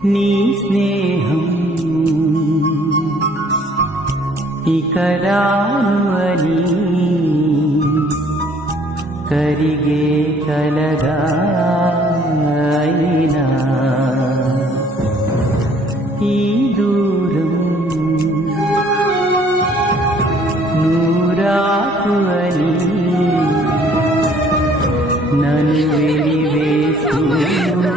నీ స్నేహం ఇక రాను అని కరిగే కలగా అయినా ఈ దూరం నూరాకు అని నన్ను వెలివేస్తున్నా